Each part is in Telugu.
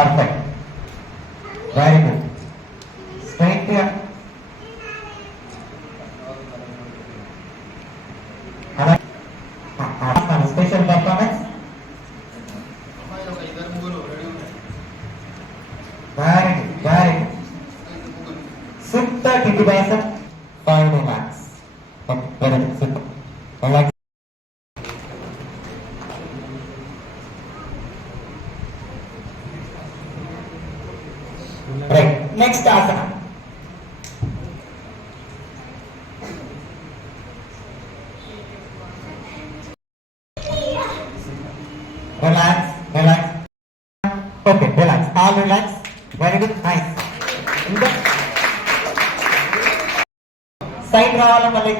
Perfect, very good. Straight special performance. Very good, very good. Super kitty బాసం 5 marks. Very good, super. Right. Next asana. Relax, relax. Okay, relax. All relax. Very good, nice. Side రావాలా మళ్ళీ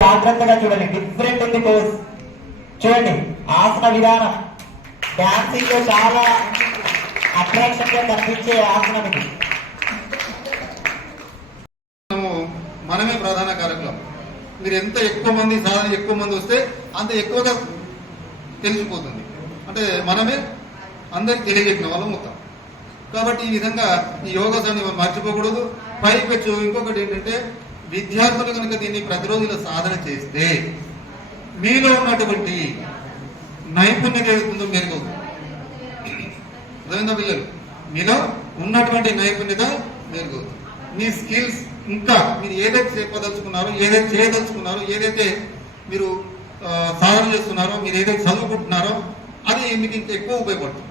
జాగ్రత్తగా చూడండి, డిఫరెంట్ ఉంది పోజ్. చూడండి ఆసన విధానం డాన్సింగ్ లో చాలా అట్రాక్షన్ గా కనిపించే ఆసనం ఇది. మనమే ప్రధాన కారకులం. మీరు ఎంత ఎక్కువ మంది సాధన ఎక్కువ మంది వస్తే అంత ఎక్కువగా తెలిసిపోతుంది. అంటే మనమే అందరికి తెలియజెప్పిన వాళ్ళం అవుతాం. కాబట్టి ఈ విధంగా ఈ యోగాసనాన్ని మర్చిపోకూడదు. పైపెచ్చు ఇంకొకటి ఏంటంటే విద్యార్థులు కనుక దీన్ని ప్రతిరోజు ఇలా సాధన చేస్తే మీలో ఉన్నటువంటి నైపుణ్యత ఏదైతుందో మెరుగవుతుంది. అదేవిధంగా పిల్లలు మీలో ఉన్నటువంటి నైపుణ్యత మెరుగవుతుంది. మీ స్కిల్స్ ఇంకా మీరు ఏదైతే చెప్పదలుచుకున్నారో, ఏదైతే చేయదలుచుకున్నారో, ఏదైతే మీరు సాధన చేస్తున్నారో, మీరు ఏదైతే చదువుకుంటున్నారో అది మీకు ఇంకా ఎక్కువ ఉపయోగపడుతుంది.